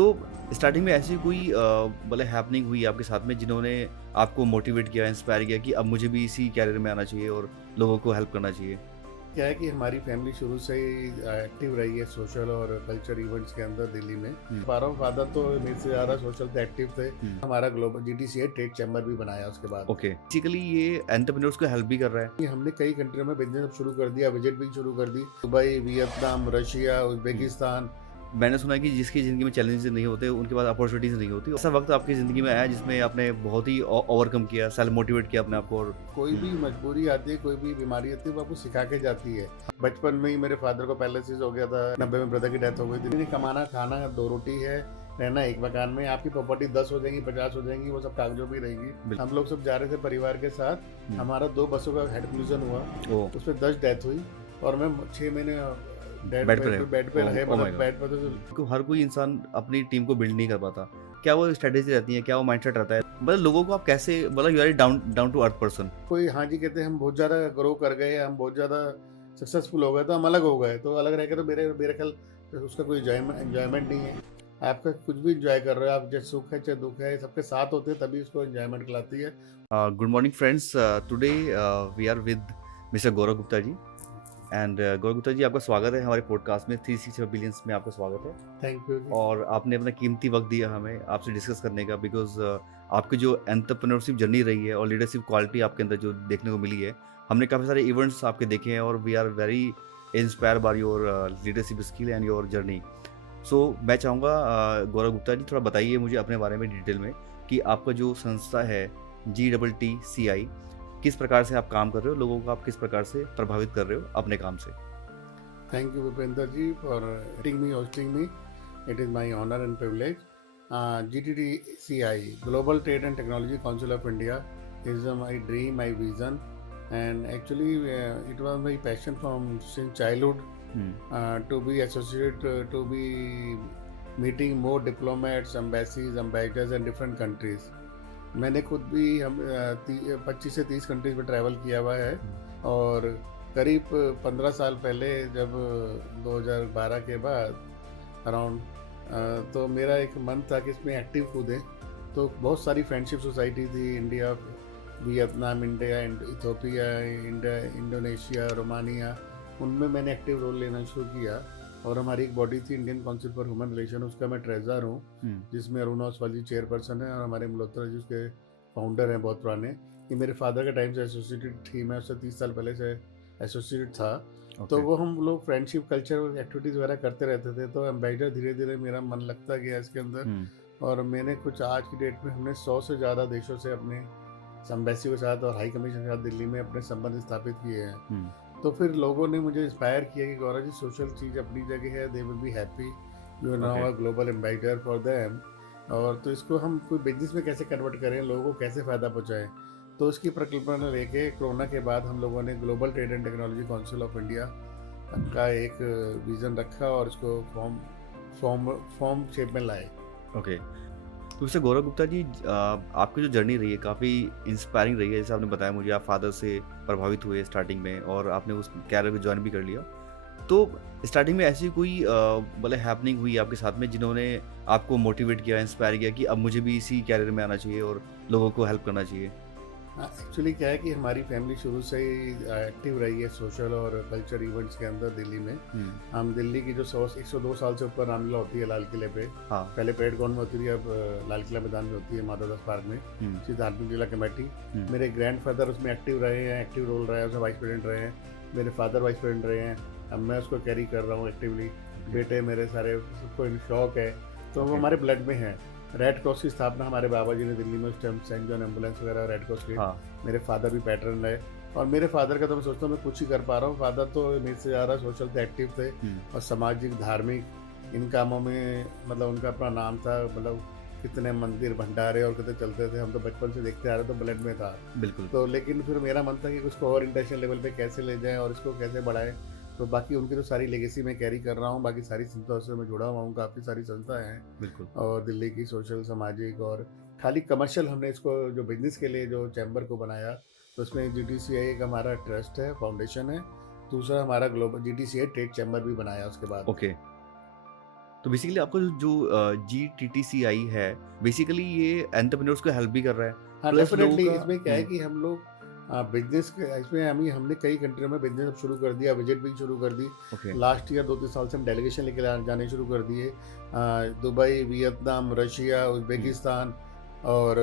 तो स्टार्टिंग में ऐसी कोई मतलब हैपनिंग हुई आपके साथ में जिन्होंने आपको मोटिवेट किया, इंस्पायर किया कि अब मुझे भी इसी कैरियर में आना चाहिए और लोगों को हेल्प करना चाहिए? क्या है कि हमारी फैमिली शुरू से ही एक्टिव रही है सोशल और कल्चर इवेंट्स के अंदर दिल्ली में। हुँ, पारम फादर तो मेरे से ज़्यादा सोशल पे एक्टिव थे। हुँ, हमारा ग्लोबल जीटीसीए ट्रेड चैम्बर भी बनाया उसके बाद। ओके। बेसिकली ये एंटरप्रेन्योर्स को हेल्प भी कर रहा है। ये हमने कई कंट्रियों में बिजनेस शुरू कर दिया, विजिट भी शुरू कर दी। दुबई, वियतनाम, रशिया, हुँ। उज्बेकिस्तान। मैंने सुना है कि जिसकी ज़िंदगी में चैलेंजेस नहीं होते, उनके पास अपॉर्च्युनिटीज़ नहीं होती। ऐसा वक़्त आपकी ज़िंदगी में आया जिसमें आपने बहुत ही ओवरकम किया, सेल्फ मोटिवेट किया अपने आप को और कोई हुँ, भी मजबूरी आती है, कोई भी बीमारी आती है, वो आपको सिखा के जाती है। बचपन में ही मेरे फादर को पैरालिसिस हो गया था, 90 में ब्रदर की डेथ हो गई थी। नहीं, कमाना खाना दो रोटी है, रहना एक मकान में। आपकी प्रॉपर्टी 10 हो जाएंगी, 50 हो जाएंगी, वो सब कागजों में रहेंगी। बिल्कुल। हम लोग सब जा रहे थे परिवार के साथ। हुँ, हमारा 2 बसों का हेड कोलिजन हुआ, ओह! उसमें 10 डेथ हुई और मैं 6 महीने डेड बेड पे बेड रहे पे हो। बेड पे ओह रहे, ओह माय मतलब गॉड! बेड पे तो। को हर कोई इंसान अपनी टीम को बिल्ड नहीं कर पाता। क्या वो स्ट्रैटेजी रहती है? क्या वो माइंडसेट रहता है? मतलब लोगों को आप कैसे मतलब you are down down to earth person. कोई हाँ जी कहते हैं हम बहुत ज़्यादा ग्रो कर गए, हम बहुत ज़्यादा सक्सेसफुल हो गए, तो हम अलग हो गए। तो अलग रह के तो मेरे मेरे ख्याल उसका कोई एंजॉयमेंट नहीं है। आपका कुछ भी एंजॉय कर रहे हो आप, चाहे सुख है चाहे दुख है, सबके साथ होते हैं तभी उसको एंजॉयमेंट कहलाती है। Good morning friends, today we are with Mister Gaurav Gupta ji and Gaurav Gupta ji, आपका स्वागत है हमारे पॉडकास्ट में। 365 बिलियंस में आपका स्वागत है। थैंक यू जी। और आपने अपना कीमती वक़्त दिया हमें आपसे डिस्कस करने का बिकॉज़ आपकी जो एंटरप्रेन्योरशिप जर्नी रही है और लीडरशिप क्वालिटी आपके अंदर जो देखने को मिली है, हमने काफ़ी सारे इवेंट्स आपके देखे हैं और we are very inspired by your leadership skill and your journey. So मैं चाहूँगा गौरव गुप्ता जी, थोड़ा बताइए मुझे अपने बारे में डिटेल में कि आपका जो संस्था है GTTCI, किस प्रकार से आप काम कर रहे हो? लोगों को आप किस प्रकार से प्रभावित कर रहे हो अपने काम से? Thank you Bhupendra ji for hosting me. It is my honour and privilege. GTTCI, Global Trade and Technology Council of India, is my dream, my vision, and actually it was my passion from since childhood hmm, to be associated, to be meeting more diplomats, embassies, ambassadors in different countries. मैंने खुद भी 25 से 30 countries में travel किया हुआ है। हुँ, और करीब 15 साल पहले जब 2012 के बाद अराउंड, तो मेरा एक मन था कि इसमें एक्टिव कूदें। तो बहुत सारी फ्रेंडशिप सोसाइटी थी, India, Vietnam, India, Ethiopia, India, Indonesia, Romania, उनमें मैंने एक्टिव रोल लेना शुरू किया। और हमारी एक बॉडी थी Indian council for human relation, उसका मैं ट्रेजर हूँ, हुँ, जिसमें अरुण ओसवाल जी चेयरपर्सन है और हमारे मल्होत्रा जी उसके फाउंडर हैं बहुत पुराने। ये मेरे फादर के टाइम से एसोसिएटेड थी, मैं उससे 30 साल पहले से एसोसिएटेड था। तो ओके। वो हम लोग फ्रेंडशिप कल्चर एक्टिविटीज़ वगैरह करते रहते थे। तो एम्बेसडर धीरे धीरे मेरा मन लगता गया इसके अंदर। हुँ, और मैंने कुछ आज की डेट में हमने 100 से ज़्यादा देशों से अपने एम्बेसी के साथ और हाई कमीशन के साथ दिल्ली में अपने संबंध स्थापित किए हैं। हुँ, तो फिर लोगों ने मुझे इंस्पायर किया कि गौरव जी, सोशल चीज़ अपनी जगह है, they will be happy, you are now okay. A global ambassador for them. और तो इसको हम कोई बिजनेस में कैसे कन्वर्ट करें, लोगों को कैसे फ़ायदा पहुंचाएं। तो इसकी परिकल्पना लेके कोरोना के बाद हम लोगों ने global trade and technology council of India का एक विज़न रखा और इसको फॉर्म फॉर्म फॉर्म शेप में लाए। ओके। तो वैसे गौरव गुप्ता जी, आपकी जो जर्नी रही है काफ़ी इंस्पायरिंग रही है। जैसे आपने बताया मुझे आप फादर से प्रभावित हुए स्टार्टिंग में और आपने उस कैरियर को जॉइन भी कर लिया। तो स्टार्टिंग में ऐसी कोई मतलब हैपनिंग हुई आपके साथ में जिन्होंने आपको मोटिवेट किया, इंस्पायर किया कि अब मुझे भी इसी कैरियर में आना चाहिए और लोगों को हेल्प करना चाहिए? एक्चुअली क्या है कि हमारी फैमिली शुरू से ही एक्टिव रही है सोशल और कल्चर इवेंट्स के अंदर दिल्ली में। हुँ, हम दिल्ली की जो 102 साल से ऊपर रामलीला होती है लाल किले पे, हाँ, पहले परेड ग्राउंड में होती थी, अब लाल किला मैदान में होती है माधवदास पार्क में, हुँ, श्री धार्मिक जिला कमेटी। हुँ, मेरे ग्रैंडफादर उसमें एक्टिव रहे हैं, एक्टिव रोल रहा है, उसमें वाइस प्रेसिडेंट रहे हैं। मेरे फादर वाइस प्रेसिडेंट रहे हैं, अब मैं उसको कैरी कर रहा हूँ एक्टिवली। बेटे मेरे सारे, सबको शौक है, तो वो ओके, हमारे ब्लड में है। रेड क्रॉस की स्थापना हमारे बाबा जी ने दिल्ली में उस टाइम सेंट जॉन एम्बुलेंस वगैरह रेड क्रॉस के, हाँ, मेरे फादर भी पैटर्न रहे। और मेरे फादर का तो मैं सोचता हूँ मैं कुछ ही कर पा रहा हूँ। फादर तो मेरे से ज़्यादा सोशल पे एक्टिव थे हुँ, और सामाजिक धार्मिक इन कामों में, मतलब उनका अपना नाम था। मतलब कितने मंदिर भंडारे और कितने चलते थे, हम तो बचपन से देखते आ रहे, तो ब्लड में था। बिल्कुल, तो लेकिन फिर मेरा मन था कि उसको और इंटरनेशनल लेवल पे कैसे ले जाएं और इसको कैसे बढ़ाएं। तो बाकी उनकी तो सारी लेगेसी मैं कैरी कर रहा हूँ, बाकी सारी संस्थाओं से मैं जुड़ा हुआ हूँ, काफ़ी सारी संस्थाएं हैं बिल्कुल, और दिल्ली की सोशल सामाजिक और खाली कमर्शियल। हमने इसको जो बिजनेस के लिए जो चैम्बर को बनाया, तो उसमें GTCI एक हमारा ट्रस्ट है, फाउंडेशन है। दूसरा हमारा ग्लोबल GTCI ट्रेड चैम्बर भी बनाया उसके बाद। ओके। तो बेसिकली आपका जो जीटीटीसीआई है, बेसिकली ये एंटरप्रेन्योर्स को हेल्प भी कर रहा है, हाँ, प्लस लोगों डेफ़िनेटली का इसमें क्या है कि हम लोग बिज़नेस के इसमें हमने कई कंट्रियों में बिज़नेस अब शुरू कर दिया, विज़िट भी शुरू कर दी। ओके, लास्ट ईयर 2-3 साल से हम डेलीगेशन लेके जाने शुरू कर दिए। दुबई, वियतनाम, रशिया, हुँ, उज़्बेकिस्तान और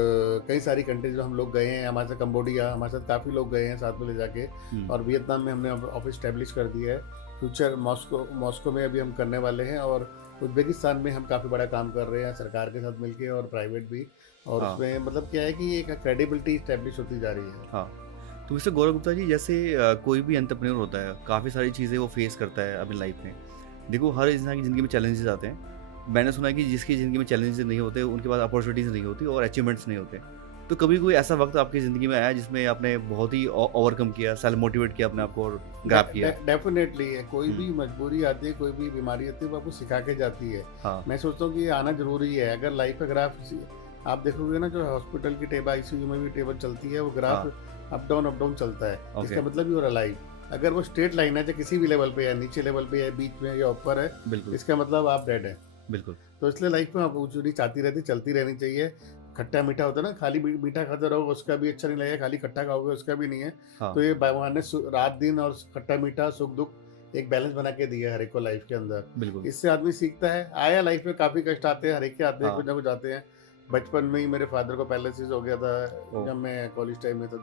कई सारी कंट्रीज़ में हम लोग गए हैं। हमारे साथ कंबोडिया, हमारे साथ काफ़ी लोग गए हैं साथ में ले जाके हुँ, और वियतनाम में हमने ऑफ़िस एस्टेब्लिश कर दिया है। फ्यूचर मॉस्को मॉस्को में अभी हम करने वाले हैं और उज़्बेकिस्तान में हम काफ़ी बड़ा काम कर रहे हैं सरकार के साथ मिलके और प्राइवेट भी। और हाँ, उसमें मतलब क्या है कि एक क्रेडिबिलिटी एस्टेब्लिश होती जा रही है। हाँ। तो वैसे गौरव गुप्ता जी, जैसे कोई भी एंटरप्रेन्योर होता है, काफ़ी सारी चीज़ें वो फेस करता है अपनी लाइफ में। देखो, हर इंसान की ज़िंदगी में चैलेंजेस आते हैं। मैंने सुना है कि जिसकी ज़िंदगी में चैलेंजेस नहीं होते, उनके पास अपॉर्चुनिटीज़ नहीं होती और अचीवमेंट्स नहीं होते। तो कभी कोई ऐसा वक़्त आपकी ज़िंदगी में आया जिसमें आपने बहुत ही ओवरकम किया, सेल्फ मोटिवेट किया अपने आप को और ग्रैब किया? डेफिनेटली है, कोई हुँ, भी मजबूरी आती है, कोई भी बीमारी आती है, वो आपको सिखा के जाती है। हाँ, मैं सोचता हूँ कि ये आना ज़रूरी है। अगर लाइफ का ग्राफ आप देखोगे ना, जो हॉस्पिटल की टेबल आईसीयू में भी टेबल चलती है, वो ग्राफ हाँ, अप डाउन चलता है। ओके, इसका मतलब यू आर अलाइव। अगर वो स्ट्रेट लाइन है, चाहे किसी भी लेवल पे है, नीचे लेवल पे है, बीच में या ऊपर है, बिल्कुल, इसका मतलब आप डेड हैं। बिल्कुल, तो इसलिए लाइफ में आप ऊँच-नीच आती रहती, चलती रहनी चाहिए। खट्टा-मीठा होता है ना, खाली मीठा खाते रहोगे उसका भी अच्छा नहीं लगेगा, खाली खट्टा खाओगे उसका भी नहीं है। हाँ, तो ये भगवान ने रात-दिन और खट्टा-मीठा, सुख-दुःख एक बैलेंस बना के दिया है हर एक को लाइफ के अंदर। बिल्कुल, इससे आदमी सीखता है। आया लाइफ में काफ़ी कष्ट आते हैं, हर एक के आते हैं, हाँ, कुछ ना कुछ आते हैं। बचपन में ही मेरे फादर को पैरालिसिस हो गया था ओह! जब मैं कॉलेज टाइम में था,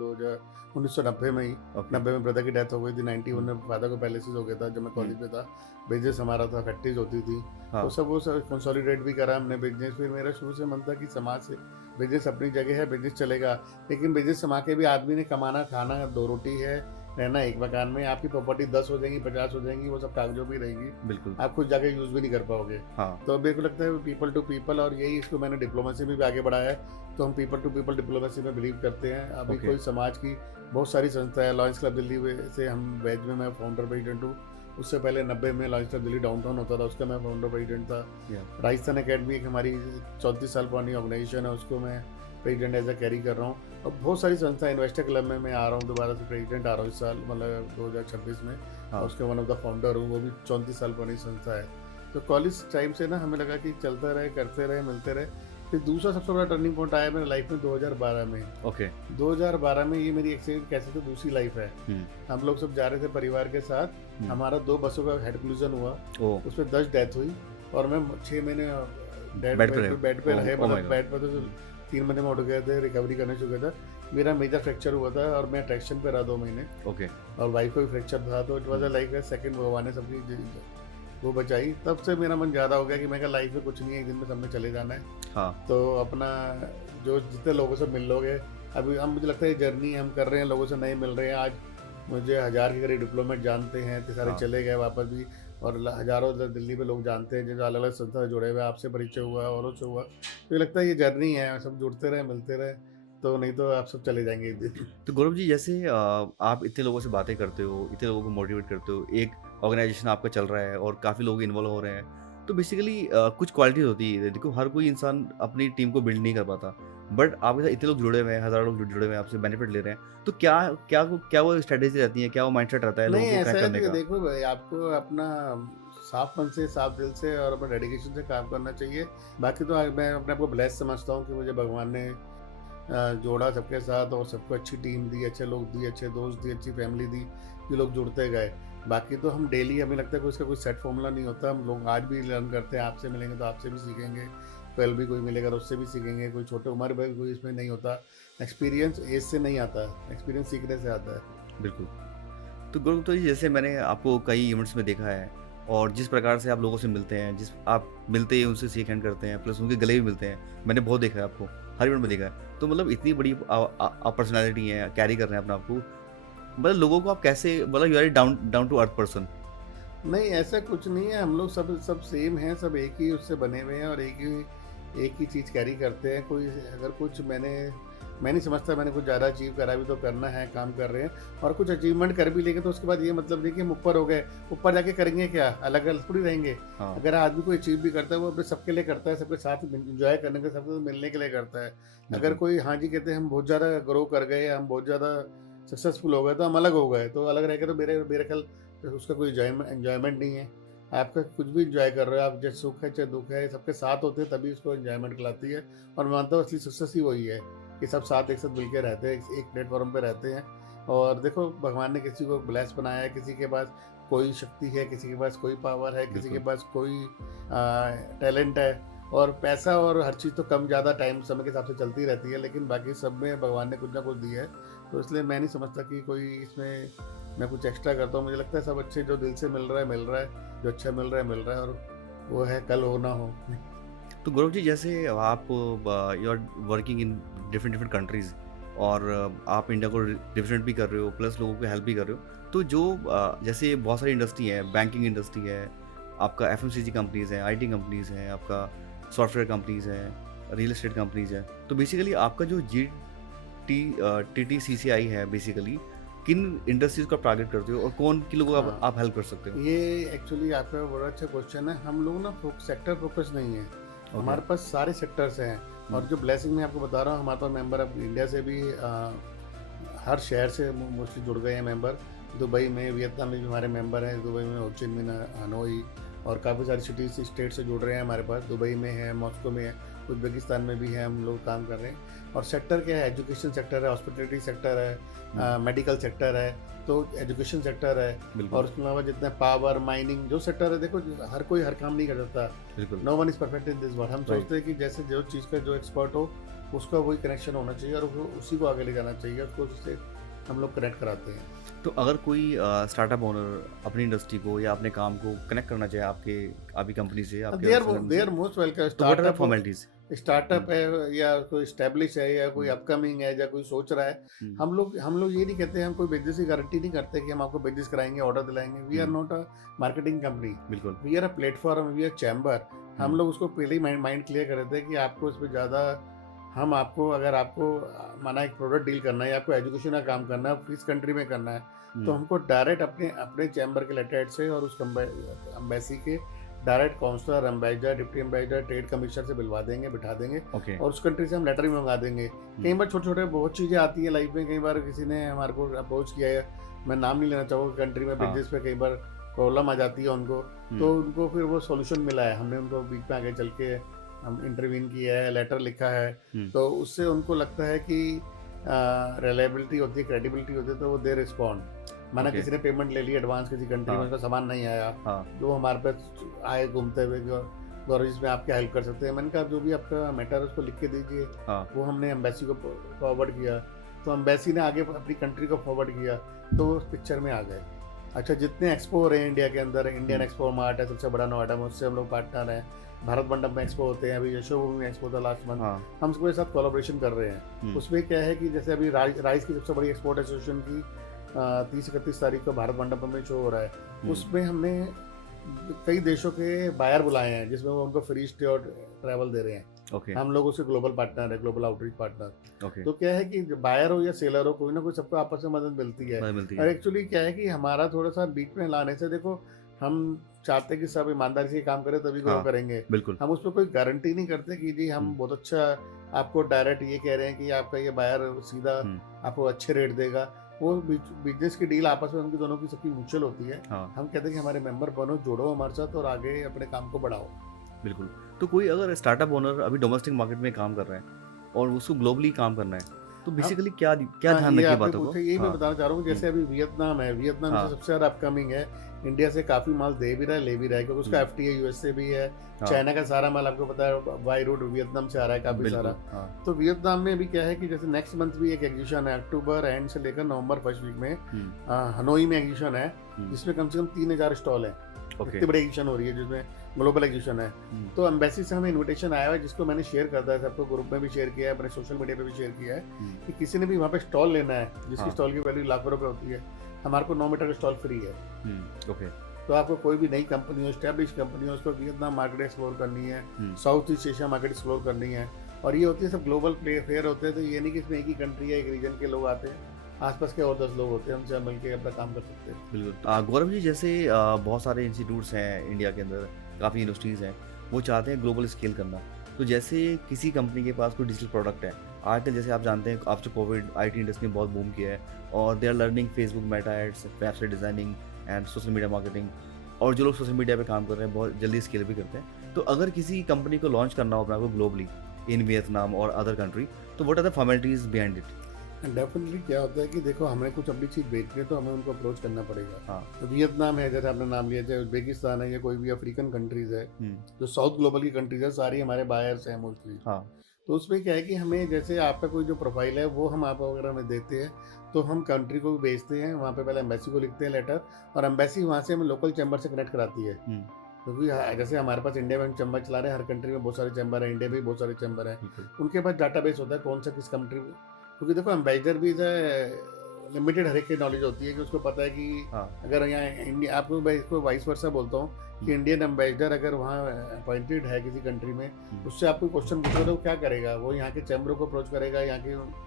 1990 में ही। ओके, 90 में ब्रदर की डेथ हो गई थी, 91 हुँ, में फादर को पैरालिसिस हो गया था जब मैं हुँ, कॉलेज में था। बिज़नेस हमारा था, फैक्ट्रीज़ होती थी। तो हाँ, वो सब कंसोलिडेट भी करा हमने बिज़नेस। फिर मेरा शुरू से मन था कि समाज से बिज़नेस अपनी जगह है, बिज़नेस चलेगा। लेकिन बिज़नेस संभाल के भी आदमी ने कमाना, खाना, 2 रोटी है, रहना एक मकान में। आपकी प्रॉपर्टी 10 हो जाएँगी, 50 हो जाएँगी, वो सब कागज़ों पे रहेगी। बिल्कुल, आप खुद जाके यूज़ भी नहीं कर पाओगे। हाँ, तो मेरे को लगता है पीपल टू पीपल, और यही इसको मैंने डिप्लोमेसी में भी आगे बढ़ाया है। तो हम पीपल टू पीपल डिप्लोमेसी में बिलीव करते हैं। अभी ओके, कोई समाज की बहुत सारी संस्था है। लॉयंस क्लब दिल्ली में से हम बैच में मैं फाउंडर प्रेसिडेंट हूँ। उससे पहले 90 में लॉयंस क्लब दिल्ली डाउनटाउन होता था, उसका मैं फाउंडर प्रेसिडेंट था। या राजस्थान अकेडमी एक हमारी 34 साल पुरानी ऑर्गेनाइजेशन है, उसको मैं प्रेसिडेंट एज अ कैरी कर रहा हूँ। और बहुत सारी संस्था, इन्वेस्टर क्लब में मैं आ रहा हूँ, दोबारा से प्रेसिडेंट आ रहा हूँ इस साल, मतलब 2026 में। और हाँ, उसके वन ऑफ द फाउंडर हूँ, वो भी 34 साल पुरानी संस्था है। तो कॉलेज टाइम से ना हमें लगा कि चलते रहे, करते रहे, मिलते रहे। फिर दूसरा सबसे बड़ा टर्निंग पॉइंट आया मेरे लाइफ में 2012 में। ओके, 2012 में ये मेरी एक्सीडेंट कैसे तो दूसरी लाइफ है। हुँ, हम लोग सब जा रहे थे परिवार के साथ, हुँ, हमारा 2 बसों का हेड कोलिजन हुआ, ओह! उसमें 10 डेथ हुई और मैं 6 महीने बेड पे रहे? बेड पे ओह रहे, ओह माय मतलब गॉड! बेड पे तो हुँ, 3 महीने में उठ गए थे, रिकवरी करने चुके था। मेरा मेजर फ्रैक्चर हुआ था और मैं ट्रैक्शन पे रहा 2 महीने, ओके, और वाइफ को भी फ्रैक्चर था। तो it was hmm, like a second, भगवान ने सबकी वो बचाई। तब से मेरा मन ज़्यादा हो गया कि मैं कहा लाइफ में कुछ नहीं है, एक दिन में सबने चले जाना है। हाँ, तो अपना जो जितने लोगों से मिल लोगे, अभी हम, मुझे लगता है ये जर्नी हम कर रहे हैं, लोगों से नए मिल रहे हैं। आज मुझे 1000 के करीब डिप्लोमेट जानते हैं, इतने सारे हाँ, चले गए वापस भी, और हज़ारों दिल्ली में लोग जानते हैं, जो अलग अलग संस्था से जुड़े हुए हैं। आपसे परिचय हुआ, औरों से हुआ। तो ये लगता है ये जर्नी है, सब जुड़ते रहे, मिलते रहे, तो नहीं तो आप सब चले जाएंगे एक दिन। तो गौरव जी, जैसे आप इतने लोगों से बातें करते हो, इतने लोगों को मोटिवेट करते हो, एक ऑर्गेनाइजेशन आपका चल रहा है और काफ़ी लोग इन्वॉल्व हो रहे हैं, तो बेसिकली कुछ क्वालिटीज़ होती है। देखो, हर कोई इंसान अपनी टीम को बिल्ड नहीं कर पाता, बट आपके साथ इतने लोग जुड़े हुए हैं, हज़ारों लोग जुड़े हुए हैं, आपसे बेनिफिट ले रहे हैं, तो क्या क्या क्या वो स्ट्रैटेजी रहती है, क्या वो माइंडसेट रहता है नहीं, लोगों को ऐसा कनेक्ट है करने कि का? देखो भाई, आपको अपना साफ मन से, साफ दिल से और अपने डेडिकेशन से काम करना चाहिए। बाकी तो मैं अपने आप को ब्लेस समझता हूँ कि मुझे भगवान ने जोड़ा सबके साथ, और सबको अच्छी टीम दी, अच्छे लोग दिए, अच्छे दोस्त दिए, अच्छी फैमिली दी, ये लोग जुड़ते गए। बाकी तो हम डेली, हमें लगता है कोई इसका कोई सेट फॉर्मूला नहीं होता। हम लोग आज भी लर्न करते हैं, आपसे मिलेंगे तो आपसे भी सीखेंगे, कल भी कोई मिलेगा तो उससे भी सीखेंगे। कोई छोटे उम्र में कोई इसमें नहीं होता। एक्सपीरियंस एज से नहीं आता, एक्सपीरियंस सीखने से आता है। बिल्कुल। तो गुरु तो जी, जैसे मैंने आपको कई इवेंट्स में देखा है और जिस प्रकार से आप लोगों से मिलते हैं, जिस आप मिलते ही उनसे शेक हैंड करते हैं, प्लस उनके गले भी मिलते हैं, मैंने बहुत देखा है आपको, हर इवेंट में देखा है। तो मतलब इतनी बड़ी आप पर्सनैलिटी हैं, कैरी कर रहे हैं अपने आप को, मतलब लोगों को आप कैसे, मतलब you are down down to earth person. नहीं, ऐसा कुछ नहीं है। हम लोग सब सब सेम हैं, सब एक ही उससे बने हुए हैं और एक ही चीज़ कैरी करते हैं। कोई अगर कुछ मैं नहीं समझता मैंने कुछ ज़्यादा अचीव करा, भी तो करना है, काम कर रहे हैं। और कुछ अचीवमेंट कर भी लेंगे तो उसके बाद ये मतलब नहीं कि हम ऊपर हो गए, ऊपर जाके करेंगे क्या, अलग-अलग थोड़ी रहेंगे। हाँ, अगर आदमी कोई अचीव भी करता है, वो अपने सबके लिए करता है, सबके साथ एन्जॉय करने के, सबसे मिलने के लिए करता है। अगर बिल्कुल। कोई हाँ जी कहते हैं, हम बहुत ज़्यादा ग्रो कर गए, हम बहुत ज़्यादा सक्सेसफुल हो गए, तो हम अलग हो गए। तो अलग रह के तो मेरे मेरे ख्याल उसका कोई एन्जॉयमेंट नहीं है। आपका कुछ भी एन्जॉय कर रहे हो आप, चाहे सुख है चाहे दुःख है, सबके साथ होते हैं तभी उसको एन्जॉयमेंट कहलाती है। और मैं मानता हूँ असली सक्सेस ही वही है कि सब साथ एक साथ मिल के रहते हैं, एक प्लेटफ़ॉर्म पे रहते हैं। और देखो भगवान ने किसी को ब्लेस बनाया है, किसी के पास कोई शक्ति है, किसी के पास कोई पावर है, किसी के बिल्कुल। पास कोई टैलेंट है। और पैसा और हर चीज़ तो कम ज़्यादा टाइम समय के हिसाब से चलती रहती है, लेकिन बाकी सब में भगवान ने कुछ ना कुछ दिया है। तो इसलिए मैं नहीं समझता कि कोई इसमें मैं कुछ एक्स्ट्रा करता हूँ। मुझे लगता है सब अच्छे, जो दिल से मिल रहा है मिल रहा है, जो अच्छा मिल रहा है मिल रहा है, और वो है कल हो ना हो। तो गौरव जी, जैसे आप you are working in different different countries और आप इंडिया को रिप्रेजेंट भी कर रहे हो, प्लस लोगों को हेल्प भी कर रहे हो। तो जो जैसे बहुत सारी इंडस्ट्री है, बैंकिंग इंडस्ट्री है, आपका एफएमसीजी कंपनीज़ हैं, आईटी कंपनीज़ हैं, आपका सॉफ्टवेयर कंपनीज़ हैं, रियल एस्टेट कंपनीज़ हैं। तो बेसिकली आपका जो टीटीसीसीआई है, बेसिकली किन इंडस्ट्रीज़ को आप टारगेट करते हो और कौन के लोगों को हाँ, आप हेल्प कर सकते हो? ये एक्चुअली आपका बड़ा अच्छा क्वेश्चन है। हम लोग ना सेक्टर फोकस नहीं है, ओके। हमारे पास सारे सेक्टर्स हैं। और हुँ, जो ब्लेसिंग मैं आपको बता रहा हूँ, हमारे पास मेंबर अब इंडिया से भी हर शहर से मोस्टली जुड़ गए हैं मेंबर। दुबई में, वियतनाम में भी हमारे मेंबर हैं, दुबई में हो चिन मिन, हनोई, और काफ़ी सारी सिटीज़ स्टेट से जुड़ रहे हैं हमारे पास। दुबई में है, मॉस्को में है, उज़्बेकिस्तान में भी है, हम लोग काम कर रहे हैं। और सेक्टर क्या है, एजुकेशन सेक्टर है, हॉस्पिटैलिटी सेक्टर हुँ, है, मेडिकल सेक्टर है, तो एजुकेशन सेक्टर है। बिल्कुल, और उसके अलावा जितने पावर, माइनिंग जो सेक्टर है, देखो हर कोई हर काम नहीं कर सकता। बिल्कुल, no one is perfect in this world. हम राइट। सोचते हैं कि जैसे जो चीज़ का जो एक्सपर्ट हो, उसका वही कनेक्शन होना चाहिए और वो उसी को आगे ले जाना चाहिए, उसको उससे हम लोग कनेक्ट कराते हैं। तो अगर कोई स्टार्टअप ओनर अपनी इंडस्ट्री को या अपने काम को कनेक्ट करना चाहे आपकी कंपनी से, आपके रेफरेंस दे से, आर मोस्ट वेलकम। तो what are the formalities? Startup हुँ, है या कोई एस्टेब्लिश है या कोई हुँ, अपकमिंग है या कोई सोच रहा है, हुँ, हम लोग ये नहीं कहते, हम कोई बिज़नेस की गारंटी नहीं करते कि हम आपको बिज़नेस कराएँगे, ऑर्डर दिलाएँगे। We are hmm, not a marketing company, बिल्कुल, we are a platform, we are chamber. हम हुँ, लोग उसको पहले ही माइंड क्लियर कर देते हैं कि आपको इसमें ज़्यादा, हम आपको अगर आपको माना एक प्रोडक्ट डील करना है या आपको एजुकेशन का काम करना है, किस कंट्री में करना है, तो हुँ, हमको डायरेक्ट अपने अपने चैम्बर के लेटर हेड से और उस एम्बेसी के direct counsellor, ambassador, deputy ambassador, trade commissioner से बुलवा देंगे, बिठा देंगे, ओके, और उस कंट्री से हम लेटर भी मंगा देंगे। कई हुँ, बार छोटे-छोटे बहुत चीज़ें आती हैं लाइफ में, कई बार किसी ने हमारे को अप्रोच किया है, मैं नाम नहीं लेना चाहूँगा, कंट्री में हाँ, बिज़नेस पे कई बार प्रॉब्लम आ जाती है उनको, हुँ, तो उनको फिर वो सॉल्यूशन मिला है। हमने उनको बीच में आगे चल के हम इंटरवीन किया है, लेटर लिखा है, हुँ, तो उससे उनको लगता है कि रिलायबिलिटी होती है, क्रेडिबिलिटी होती है, तो वो दे रिस्पॉन्ड। माना ओके, किसी ने पेमेंट ले ली एडवांस किसी कंट्री में, हाँ, उसका सामान नहीं आया, हाँ, जो हमारे पास आए घूमते हुए कि गौरव जी इसमें आप क्या हेल्प कर सकते हैं। मैंने कहा जो भी आपका मैटर है उसको लिख के दीजिए। हाँ, वो हमने एम्बेसी को फॉरवर्ड किया, तो एम्बेसी ने आगे अपनी कंट्री को फॉरवर्ड किया, तो वो उस पिक्चर में आ गए। अच्छा, जितने एक्सपो हो रहे हैं इंडिया के अंदर, इंडियन हुँ, एक्सपो मार्ट है सबसे बड़ा नोएडा में, उससे हम लोग पार्टनर हैं। भारत मंडप में एक्सपो होते हैं, अभी यशोभूमि में एक्सपो था लास्ट मंथ, हाँ, हम उसके साथ कोलैबोरेशन कर रहे हैं। हुँ, उसमें क्या है कि जैसे अभी राइस की सबसे बड़ी एक्सपोर्ट एसोसिएशन की 30-31 तारीख को भारत मंडपम में शो हो रहा है। हुँ, उसमें हमने कई देशों के बायर बुलाए हैं, जिसमें वो उनको फ्री स्टे और ट्रैवल दे रहे हैं। ओके, हम लोग उसके ग्लोबल पार्टनर है, ग्लोबल आउटरीच पार्टनर। ओके, तो क्या है कि बायर हो या सेलर हो, कोई ना कोई सबको आपस में मदद मिलती है। मदद मिलती और है, एक्चुअली क्या है कि हमारा थोड़ा-सा बीच में लाने से, देखो हम चाहते हैं कि सब ईमानदारी से काम करें तभी ग्रो हाँ, करेंगे। बिल्कुल, हम उसपे कोई गारंटी नहीं करते कि जी हुँ, हम बहुत अच्छा आपको डायरेक्ट ये कह रहे हैं कि आपका ये बायर सीधा हुँ, आपको अच्छे रेट देगा। वो बिज़नेस की डील आपस में उनकी दोनों की सबकी म्यूचुअल होती है। हाँ, हम कहते हैं कि हमारे मेंबर बनो, जुड़ो हमारे साथ और आगे अपने काम को बढ़ाओ। बिल्कुल। तो कोई अगर स्टार्टअप ओनर अभी डोमेस्टिक मार्केट में काम कर रहा है और उसको ग्लोबली काम करना है, तो हम बेसिकली क्या क्या हाँ, ध्यान ये रखिए आपने बातों को? पूछा, यही मैं हाँ, बताना चाह रहा हूँ। हुँ, जैसे अभी वियतनाम है, वियतनाम से हाँ, सबसे ज़्यादा अपकमिंग है, इंडिया से काफ़ी माल दे भी रहा है, ले भी रहा है, क्योंकि उसका हुँ, एफटीए यूएस से भी है। हाँ, चाइना का सारा माल आपको पता है बाई रोड वियतनाम से आ रहा है काफ़ी सारा। बिल्कुल, हाँ, तो वियतनाम में भी क्या है कि जैसे नेक्स्ट मंथ भी एक एग्जीबिशन है, अक्टूबर एंड से लेकर नवंबर फर्स्ट वीक में हुँ, हनोई में एग्जीबिशन है, हुँ, जिसमें कम से कम 3000 स्टॉल हैं। ओके, इतनी बड़ी एग्जीबिशन हो रही है, जिसमें ग्लोबल एग्जीबिशन है। हुँ, तो एम्बेसी से हमें इनविटेशन आया हुआ है, जिसको मैंने शेयर कर दिया है सबको, ग्रुप में भी शेयर किया है, अपने सोशल मीडिया पे भी शेयर किया है, हुँ, कि किसी ने भी वहाँ पे स्टॉल लेना है, जिसकी हाँ, स्टॉल की वैल्यू लाखों रुपए होती है, हमारे को 9 मीटर का स्टॉल फ्री है। हुँ, ओके, तो आपको कोई भी नई कंपनी हो, एस्टैब्लिश कंपनी हो, उसको वियतनाम मार्केट एक्सप्लोर करनी है, हुँ, South East Asia market explore करनी है, और ये होती है सब ग्लोबल प्ले फेयर होते हैं, तो ये नहीं कि इसमें एक ही कंट्री या एक रीजन के लोग आते हैं, आसपास के और 10 लोग होते हैं, उनसे मिलकर अपना काम कर सकते हैं। बिल्कुल। गौरव जी, जैसे बहुत सारे इंस्टीट्यूट्स हैं इंडिया के अंदर, काफ़ी यूनिवर्सिटीज़ हैं, वो चाहते हैं ग्लोबल स्केल करना। तो जैसे किसी कंपनी के पास कोई डिजिटल प्रोडक्ट है, आजकल जैसे आप जानते हैं आफ्टर कोविड आईटी इंडस्ट्री ने बहुत बूम किया है और they are learning Facebook Meta ads, website designing and social media marketing. और जो लोग सोशल मीडिया पे काम कर रहे हैं बहुत जल्दी स्केल भी करते हैं। तो अगर किसी कंपनी को लॉन्च करना हो अपना को ग्लोबली इन वियतनाम और अदर कंट्री, तो what are the formalities behind it? Definitely क्या होता है कि देखो हमें कुछ अपनी चीज़ बेचनी है तो हमें उनको अप्रोच करना पड़ेगा। हाँ। तो वियतनाम है, जैसे आपने नाम लिया, चाहे उज्बेकिस्तान है या कोई भी अफ्रीकन कंट्रीज़ है, जो साउथ ग्लोबल की कंट्रीज़ है, सारी हमारे बायर्स हैं मोस्टली। हाँ। तो उसमें क्या है कि हमें, जैसे आपका कोई जो प्रोफाइल है वो हम आप अगर हमें देते हैं तो हम कंट्री को भी भेजते हैं, वहाँ पे पहले एम्बेसी को लिखते हैं लेटर, और एम्बेसी वहाँ से हमें लोकल चैम्बर से कनेक्ट कराती है। क्योंकि जैसे हमारे पास इंडिया में हम चैम्बर चला रहे हैं, हर कंट्री में बहुत सारे चैम्बर हैं, इंडिया में भी बहुत सारे चैम्बर हैं, उनके पास डाटाबेस होता है कौन सा किस कंट्री में। क्योंकि देखो एम्बेसडर भी लिमिटेड हर एक की नॉलेज होती है कि उसको पता है कि अगर यहाँ इंडिया, आपको मैं इसको वाइस वर्सा बोलता हूँ कि इंडियन एम्बेसडर अगर वहाँ अपॉइंटेड है किसी कंट्री में, उससे आपको क्वेश्चन पूछो तो वो क्या करेगा, वो यहाँ के चैम्बरों को अप्रोच करेगा, यहाँ के।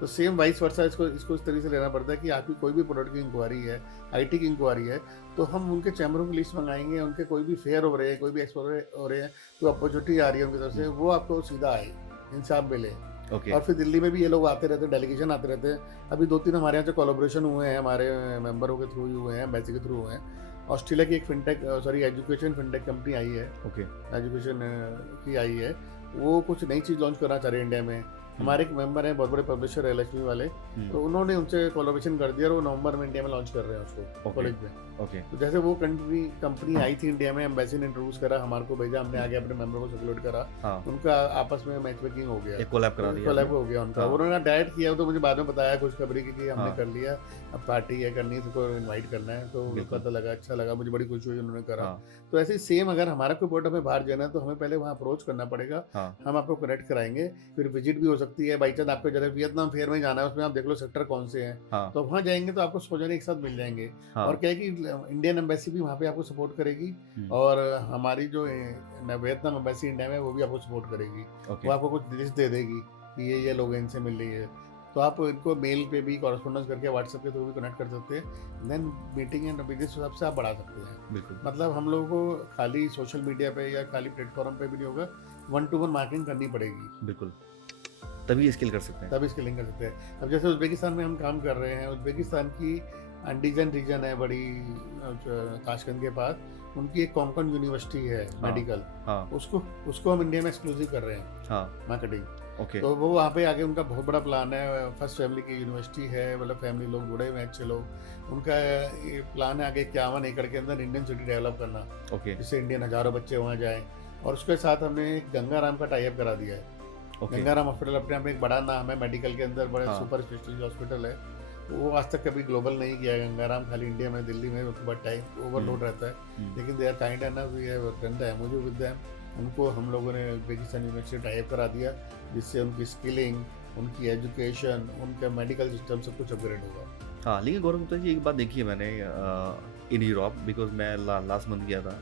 तो सेम वाइस वर्सा इसको इस तरीके से लेना पड़ता है कि आपकी कोई भी प्रोडक्ट की इंक्वायरी है, आईटी की इंक्वायरी है, तो हम उनके चैम्बरों की लिस्ट मंगाएंगे, उनके कोई भी फेयर हो रहे हैं, कोई भी एक्सपोर हो रहे हैं, तो अपॉर्चुनिटी आ रही है उनकी तरफ से, वो आपको सीधा आए, इनसे आप मिले। और फिर दिल्ली में भी ये लोग आते रहते हैं, डेलीगेशन आते रहते हैं। अभी 2-3 हमारे यहाँ से कोलैबोरेशन हुए हैं, हमारे मेंबरों के थ्रू हुए हैं, एम्बेसी के थ्रू हुए हैं। ऑस्ट्रेलिया की एक एजुकेशन फिनटेक कंपनी आई है, एजुकेशन की आई है, वो कुछ नई चीज़ लॉन्च करना चाह रहे हैं इंडिया में। हमारे एक मेंबर हैं, बहुत बड़े पब्लिशर है लक्ष्मी वाले, तो उन्होंने उनसे कोलैबोरेशन कर दिया और वो नवंबर में इंडिया में लॉन्च कर रहे हैं उसको कॉलेज में। तो जैसे वो कंपनी आई थी इंडिया में, एम्बेसी ने इंट्रोड्यूस करा, हमारे को भेजा, हमने आगे अपने मेंबर को सर्कुलेट करा, उनका आपस में मैच मेकिंग हो गया, कोलैब हो गया उनका। उन्होंने डायरेक्ट किया तो मुझे बाद में बताया खुशखबरी की हमने कर लिया, अब पार्टी है करनी है, तो इन्वाइट करना है, तो पता लगा, अच्छा लगा, मुझे बड़ी खुशी हुई उन्होंने करा। तो ऐसे सेम अगर हमारा कोई प्रोडक्ट हमें बाहर जाना है तो हमें पहले वहाँ अप्रोच करना पड़ेगा, हम आपको कनेक्ट कराएंगे, फिर विजिट भी हो सकती है। बाई चांस आपको जैसे वियतनाम फेयर में जाना है, उसमें आप देख लो सेक्टर कौन से हैं, तो वहाँ जाएंगे तो आपको 100 जने एक साथ मिल जाएंगे। और क्या है कि इंडियन एम्बेसी भी वहाँ पे आपको सपोर्ट करेगी, और हमारी जो वियतनाम एम्बेसी इंडिया में वो भी आपको सपोर्ट करेगी। वो आपको कुछ लिस्ट दे देगी कि ये लोग इनसे मिल रही है, तो आप इनको मेल पे भी कॉरेस्पॉन्डेंस करके व्हाट्सएप के थ्रू भी कनेक्ट कर सकते हैं। देन मीटिंग एंड बिजनेस हिसाब से आप बढ़ा सकते हैं। मतलब हम लोगों को खाली सोशल मीडिया पे या खाली प्लेटफॉर्म पे भी नहीं होगा, 1-to-1 मार्केटिंग करनी पड़ेगी। बिल्कुल, तभी स्केल कर सकते हैं, तभी स्केलिंग कर सकते हैं। अब जैसे उज्बेकिस्तान में हम काम कर रहे हैं, उज्बेकिस्तान की अंडीजन रीजन है बड़ी, ताशकंद के पास, उनकी एक कोंकण यूनिवर्सिटी है मेडिकल, उसको हम इंडिया में एक्सक्लूसिव कर रहे हैं मार्केटिंग। तो वो वहाँ पे आगे उनका बहुत बड़ा प्लान है, फर्स्ट फैमिली की यूनिवर्सिटी है, मतलब फैमिली लोग जुड़े हुए हैं, अच्छे लोग। उनका ये प्लान है आगे 51 एकड़ के अंदर इंडियन सिटी डेवलप करना, जिससे इंडियन हजारों बच्चे वहाँ जाएं। और उसके साथ हमने गंगाराम का टाई अप करा दिया है। गंगाराम हॉस्पिटल अपने आप में एक बड़ा नाम है मेडिकल के अंदर, बड़ा सुपर स्पेशलिटी हॉस्पिटल है, वो आज तक कभी ग्लोबल नहीं किया है गंगाराम, खाली इंडिया में, दिल्ली में उसके बाद टाइम ओवरलोड रहता है। लेकिन they are kind enough, we have done the MOU with them. उनको हम लोगों ने उज्बेकिस्तान यूनिवर्सिटी टाई अप करा दिया, जिससे उनकी स्किलिंग, उनकी एजुकेशन, उनका मेडिकल सिस्टम सब कुछ अपग्रेड होगा। हाँ, लेकिन गौरव गुप्ता जी एक बात देखी है मैंने इन यूरोप, बिकॉज मैं लास्ट मंथ गया था,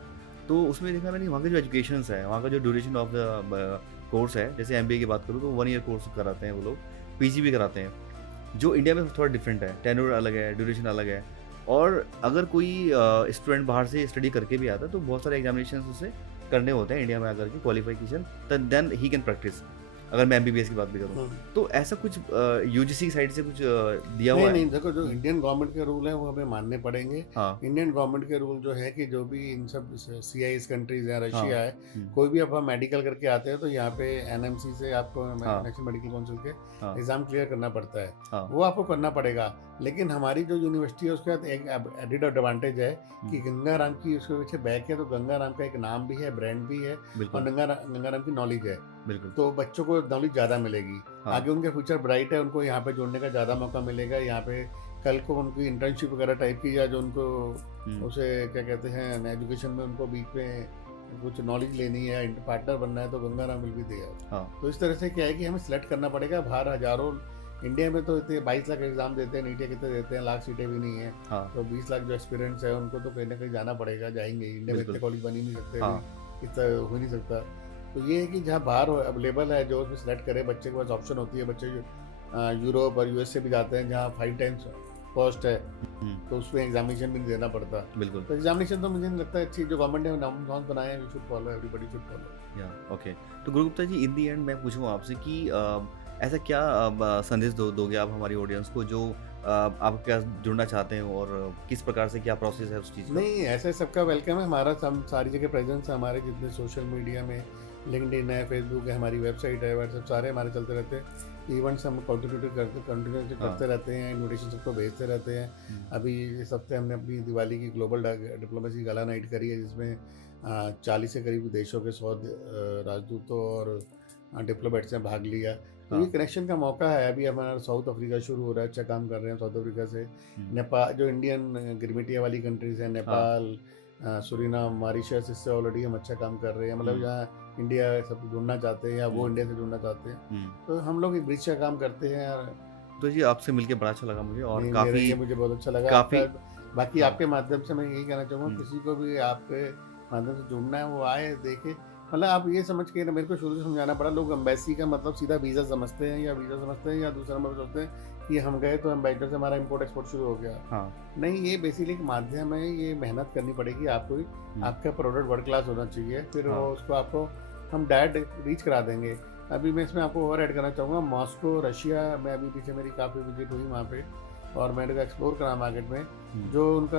तो उसमें देखा मैंने वहाँ के जो एजुकेशन है, वहाँ का जो ड्यूरेशन ऑफ द कोर्स है, जैसे MBA की बात करूँ तो 1 ईयर कोर्स कराते हैं वो लोग, PG भी कराते हैं, जो इंडिया में थोड़ा डिफरेंट है, टेन्योर अलग है, ड्यूरेशन अलग है। और अगर कोई स्टूडेंट बाहर से स्टडी करके भी आता है तो बहुत सारे एग्जामिनेशन उसे करने होते हैं इंडिया में आकर के, qualification, then he can practise. अगर मैं MBBS की बात भी करूँ तो ऐसा कुछ UGC की साइड से कुछ दिया हुआ है? नहीं, देखो जो इंडियन गवर्नमेंट के रूल है वो हमें मानने पड़ेंगे। इंडियन गवर्नमेंट के रूल जो है कि जो भी इन सब CIS कंट्रीज है, रशिया है, कोई भी आप मेडिकल करके आते हैं तो यहाँ पे NMC से आपको, नेशनल मेडिकल काउंसिल के एग्जाम क्लियर करना पड़ता है, वो आपको करना पड़ेगा। लेकिन हमारी जो यूनिवर्सिटी है उसके साथ एक एडिड एडवांटेज है कि गंगाराम की उसके पीछे बैक है, तो गंगाराम का एक नाम भी है, ब्रांड भी है, और गंगाराम की नॉलेज है, तो बच्चों को नॉलेज ज़्यादा मिलेगी। आगे उनके फ्यूचर ब्राइट है, उनको यहाँ पे जुड़ने का ज़्यादा मौका मिलेगा। यहाँ पे कल को उनकी इंटर्नशिप वगैरह टाइप की, या जो उनको उसे क्या कहते हैं एजुकेशन में उनको बीच में कुछ नॉलेज लेनी है, पार्टनर बनना है, तो गंगाराम विल बी देयर। तो इस तरह से क्या है कि हमें सिलेक्ट करना पड़ेगा। बाहर हजारों, इंडिया में तो इतने 22 लाख एग्जाम देते हैं, नीट के कितने देते हैं, लाख सीटें भी नहीं है। तो 20 लाख जो एक्सपीरियंस है उनको तो कहीं ना कहीं जाना पड़ेगा, जाएंगे। इंडिया में इतने कॉलेज बन ही नहीं सकते, इतना हो नहीं सकता। तो ये है कि जहाँ बाहर अवेलेबल है, जो उसमें सिलेक्ट करे, बच्चे के पास ऑप्शन होती है। बच्चे यूरोप और US से भी जाते हैं, जहाँ 5 टाइम्स कॉस्ट है, तो उसमें एग्जामिनेशन भी नहीं देना पड़ता। बिल्कुल। तो एग्जामिनेशन तो मुझे नहीं लगता अच्छी, जो गवर्नमेंट ने नॉर्म्स बनाए हैं, we should follow, everybody should follow. या ओके। तो गुरु गुप्ता जी, इन दी एंड मैं पूछूँ आपसे कि ऐसा क्या संदेश दोगे आप हमारी ऑडियंस को जो आप क्या जुड़ना चाहते हैं और किस प्रकार से क्या प्रोसेस है उस चीज़ का? नहीं, ऐसे सबका वेलकम है। हमारा हम सारी जगह प्रेजेंस है, हमारे जितने सोशल मीडिया में लिंक्डइन है, फेसबुक है, हमारी वेबसाइट है, व्हाट्सएप, सारे हमारे चलते रहते हैं। इवेंट्स हम कंटिन्यूटी हाँ। करते रहते हैं, इन्विटेशन सबको भेजते रहते हैं। हुँ, अभी इस हफ्ते हमने अपनी दिवाली की ग्लोबल डिप्लोमेसी गाला नाइट करी है, जिसमें 40 से करीब देशों के 100 राजदूतों और डिप्लोमेट्स ने भाग लिया। तो ये हाँ। कनेक्शन का मौका है। अभी हमारा साउथ अफ्रीका शुरू हो रहा है, अच्छा काम कर रहे हैं साउथ अफ्रीका से। हुँ, नेपाल, जो इंडियन गिरमिटिया वाली कंट्रीज़ हैं, हाँ। नेपाल, सूरीनाम, मॉरिशस, इससे ऑलरेडी हम अच्छा काम कर रहे हैं। मतलब हुँ, जहाँ इंडिया सब जुड़ना चाहते हैं या वो हुँ, इंडिया से जुड़ना चाहते हैं, हुँ। तो हम लोग एक ब्रिज का काम करते हैं। और तो जी आपसे मिलके बड़ा अच्छा लगा मुझे और नहीं, मेरे काफ़ी लिए मुझे बहुत अच्छा लगा काफ़ी आपका। बाकी हाँ। आपके माध्यम से मैं यही कहना चाहूँगा, हुँ, किसी को भी आपके माध्यम से जुड़ना है, वो आए, देखे। मतलब आप ये समझ के ना, मेरे को शुरू से समझाना पड़ा, लोग एम्बेसी का मतलब सीधा वीज़ा समझते हैं, या वीज़ा समझते हैं, या दूसरा नंबर सोचते हैं कि हम गए तो एम्बेसडर से हमारा इम्पोर्ट एक्सपोर्ट शुरू हो गया। हाँ। नहीं, ये बेसिकली एक माध्यम है, ये मेहनत करनी पड़ेगी आपको ही। हुँ, आपका प्रोडक्ट वर्ल्ड क्लास होना चाहिए, फिर वो हाँ। उसको आपको हम डायरेक्ट रीच करा देंगे। अभी मैं इसमें आपको और ऐड करना चाहूँगा, मॉस्को, रशिया में अभी पीछे मेरी काफ़ी विजिट हुई वहाँ पे, और मैंने एक्सप्लोर करा मार्केट में। हुँ, जो उनका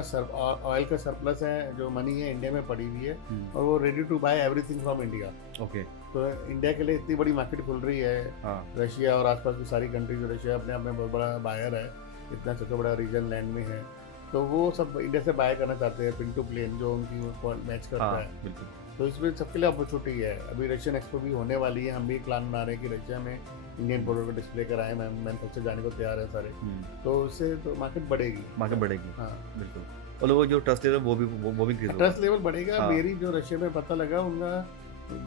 ऑयल का सरप्लस है, जो मनी है इंडिया में पड़ी हुई है, हुँ। और वो ready to buy everything from India. Okay. तो इंडिया के लिए इतनी बड़ी मार्केट खुल रही है। हाँ। रशिया और आसपास की सारी कंट्रीज, रशिया अपने आप में बहुत बड़ा बायर है, इतना सबसे बड़ा रीजन लैंड में है। तो वो सब इंडिया से बाय करना चाहते हैं, पिन टू प्लेन, जो उनकी मैच करता हाँ, है। बिल्कुल। तो इसमें सबके लिए अपॉर्चुनिटी है। अभी रशियन एक्सपो भी होने वाली है, हम भी प्लान बना रहे हैं कि रशिया में इंडियन प्रोडक्ट को डिस्प्ले कराएं। मैनुफैक्चर जाने को तैयार है सारे। हुँ, तो इससे तो मार्केट बढ़ेगी। मार्केट बढ़ेगी, हाँ, बिल्कुल। और लोगों को जो ट्रस्ट लेवल वो भी इंक्रीज़ होगा। ट्रस्ट लेवल बढ़ेगा। हाँ, मेरी जो रशिया में पता लगा, उनका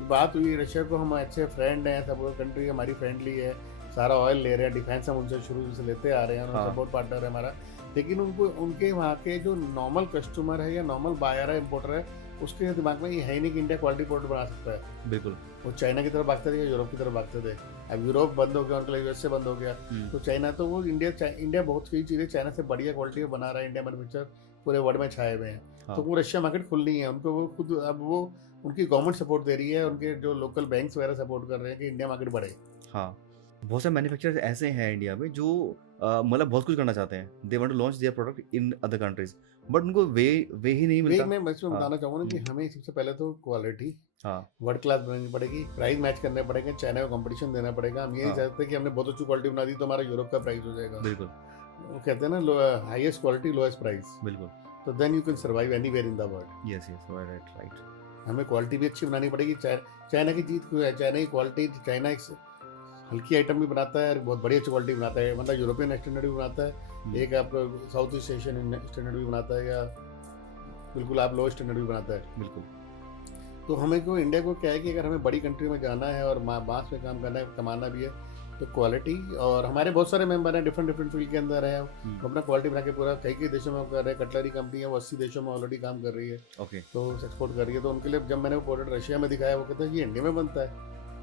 बात हुई, रशिया को हम अच्छे फ्रेंड हैं, सब कंट्री हमारी फ्रेंडली है, सारा ऑयल ले रहे हैं, डिफेंस हम उनसे शुरू से लेते आ रहे हैं, हाँ। सपोर्ट पार्टनर है हमारा। लेकिन उनको, उनके वहाँ के जो नॉर्मल कस्टमर है या नॉर्मल बायर है, इम्पोर्टर है, उसके दिमाग में ये है ही नहीं कि इंडिया क्वालिटी प्रोडक्ट बना सकता है। बिल्कुल। वो चाइना की तरफ भागते थे या यूरोप की तरफ भागते थे। अब यूरोप बंद हो गया, उनके लिए यूएस से बंद हो गया, हुँ, तो चाइना, तो वो इंडिया बहुत सी चीज़ें चाइना से बढ़िया क्वालिटी में बना रहा है। इंडिया मैन्युफैक्चर पूरे वर्ल्ड में छाए हुए हैं। हाँ, तो वो रशिया मार्केट खुलनी है उनको, वो खुद, अब वो उनकी गवर्नमेंट सपोर्ट दे रही है, उनके जो लोकल बैंक्स वगैरह सपोर्ट कर रहे हैं कि इंडिया मार्केट बढ़े। हाँ। बहुत सारे मैन्युफैक्चरर्स ऐसे हैं इंडिया में जो मतलब बहुत कुछ करना चाहते हैं। They want to launch their product in other countries but उनको वे ही नहीं वे मिलता। मैं इसमें हाँ। बताना चाहूँगा ना कि हुँ, हमें सबसे पहले तो क्वालिटी हाँ, वर्ल्ड क्लास बनानी पड़ेगी, प्राइस मैच करने पड़ेंगे, चाइना को कंपटीशन देना पड़ेगा। हम ये नहीं हाँ, चाहते कि हमने बहुत अच्छी क्वालिटी बना दी तो हमारा यूरोप का प्राइस हो जाएगा। बिल्कुल, वो कहते हैं ना, हाईएस्ट क्वालिटी लोएस्ट प्राइस। बिल्कुल। तो then you can survive anywhere in the world. Yes, yes, right, right. हमें क्वालिटी भी अच्छी बनानी पड़ेगी। चाइना की जीत क्यों है? चाइना की क्वालिटी, चाइना एक हल्की आइटम भी बनाता है और बहुत बड़ी अच्छी क्वालिटी बनाता है, मतलब यूरोपियन स्टैंडर्ड भी बनाता है, हुँ, एक आपका साउथ ईस्ट एशियन स्टैंडर्ड भी बनाता है, या बिल्कुल आप लो स्टैंडर्ड भी बनाता है। बिल्कुल। तो हमें को, इंडिया को क्या है कि अगर हमें बड़ी कंट्री में जाना है और बांस में काम करना है, कमाना भी है, तो क्वालिटी, और हमारे बहुत सारे मेंबर हैं डिफरेंट डिफरेंट फील्ड के अंदर है, हुँ, वो अपना क्वालिटी बना के पूरा कई कई देशों में कर रहे हैं। कटलरी कंपनी है, वो 80 देशों में ऑलरेडी काम कर रही है, ओके। तो एक्सपोर्ट कर रही है। तो उनके लिए जब मैंने वो प्रोडक्ट रशिया में दिखाया, वो कहते हैं ये इंडिया में बनता है।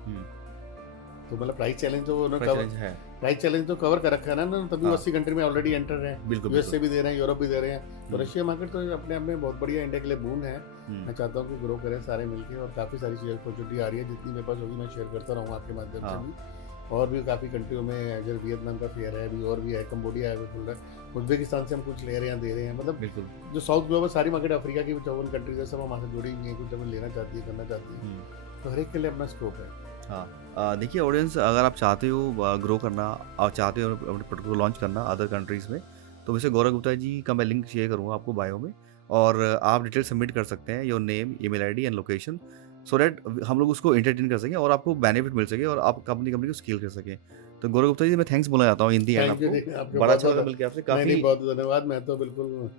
हुँ, तो मतलब प्राइस चैलेंज तो उन्होंने प्राइस चैलेंज है। प्राइस चैलेंज तो कवर कर रखा है ना, तभी वो हाँ, 80 कंट्री में ऑलरेडी एंटर हैं। बिल्कुल, यूएस से बिल्कुल। भी दे रहे हैं, यूरोप भी दे रहे हैं। तो हुँ, रशिया मार्केट तो अपने आप में बहुत बढ़िया इंडिया के लिए बून है। हुँ, मैं चाहता हूँ कि ग्रो करें सारे मिलके, और काफ़ी सारी चीज़ें अपॉर्चुनिटी आ रही है, जितनी मेरे पास होगी मैं शेयर करता रहूँगा आपके माध्यम से हाँ, भी। और भी काफ़ी कंट्रियों में, जैसे वियतनाम का फेयर है, अभी और भी है, कम्बोडिया है, खुल रहा है, उज्बेकिस्तान से हम कुछ ले रहे हैं, दे रहे हैं। मतलब बिल्कुल। जो साउथ ग्लोबल सारी मार्केट, अफ्रीका की 54 कंट्रीज है, सब हमारे से जुड़ी हुई हैं, कुछ हमें लेना चाहती है, करना चाहती है। हुँ, तो हर एक के लिए अपना स्कोप है। हाँ। देखिए ऑडियंस अगर आप चाहते हो ग्रो करना और चाहते हो अपने प्रोडक्ट को लॉन्च करना अदर कंट्रीज़ में, तो वैसे गौरव गुप्ता जी का मैं लिंक शेयर करूँगा आपको बायो में और आप डिटेल सबमिट कर सकते हैं, your name, email ID and location so that हम लोग उसको एंटरटेन कर सकें और आपको बेनिफिट मिल सके और आप अपनी कंपनी को स्केल कर सकें। तो गौरव गुप्ता जी मैं थैंक्स बोलना चाहता हूँ इन दी एंड थैंक यू, आपको। आपके बड़ा बहुत अच्छा लगा बहुत, मिलके आपसे नहीं नहीं, काफ़ी। बहुत धन्यवाद। मैं तो बिल्कुल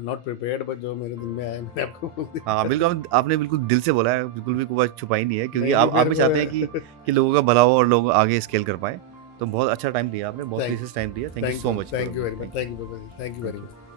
नॉट प्रिपेयर्ड, बट जो मेरे दिल में आया मैंने आपको बोल दिया। हाँ, बिल्कुल आपने बिल्कुल दिल से बोला है, बिल्कुल भी कोई बात छुपाई नहीं है क्योंकि नहीं नहीं, आप मेरे भी चाहते हैं को कि लोगों का भला हो और लोग आगे स्केल कर पाएँ। तो बहुत अच्छा टाइम दिया आपने, बहुत थैंक प्रीशियस टाइम दिया। Thank you so much thank Gaurav you भाई, very much, thank thank you very much. You.